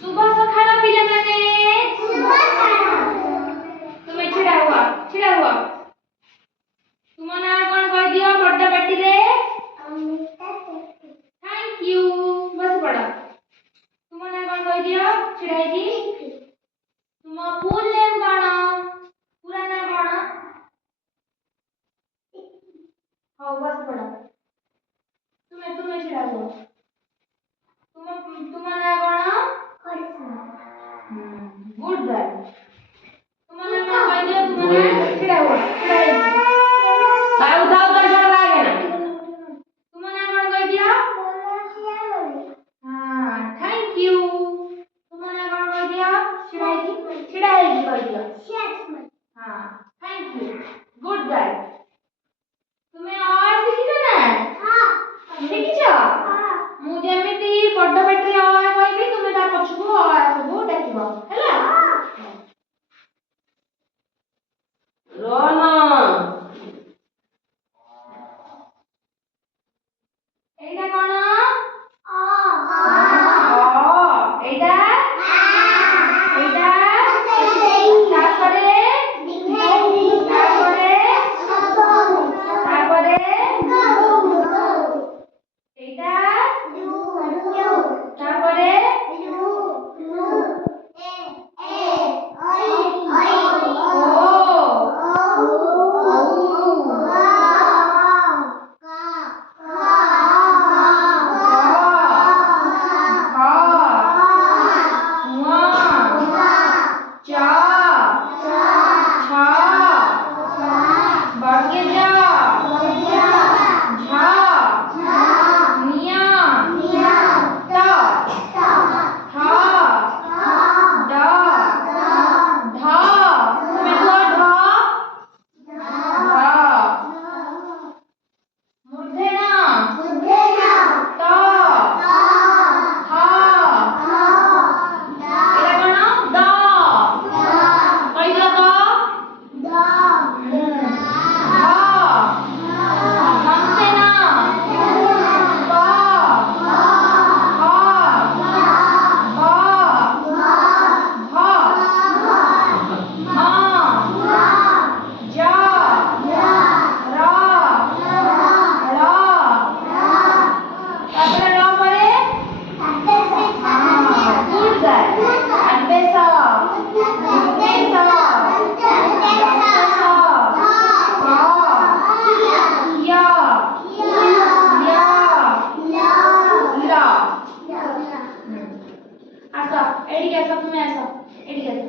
शुभ सकाळ पिलाମାନେ शुभ सकाळ तुमे छिड़ा हुआ तुम ना कौन कह दियो बड्डा बेटी रे अमिता थैंक यू बस पड़ा तुम ना कौन कह दियो छिड़ा जी तुम फुल नेम कौन पूरा नाम कौन हो बस पड़ा तुमे छिड़ा हुआ तुम ना कौन गुड गर्ल तुम ना कौन कह दियो तुम ना छिड़ा हुआ उठा उधर चढ़ लागे ना तुम ना कौन कह दिया हां थैंक यू तुम ना कौन कह दिया छिड़ा है कह दिया हां थैंक यू गुड गर्ल तुम्हें और सीखिछ ना हां सीखिछ हां मु जेमिति बड्ड बेटी और कहबी तुमे ता पछकू और सब डाकिबो हैला रोना एटा कोन एटा एटा तापरे एटा तापरे एडी कैसा तुम्हें ऐसा एडी कैसा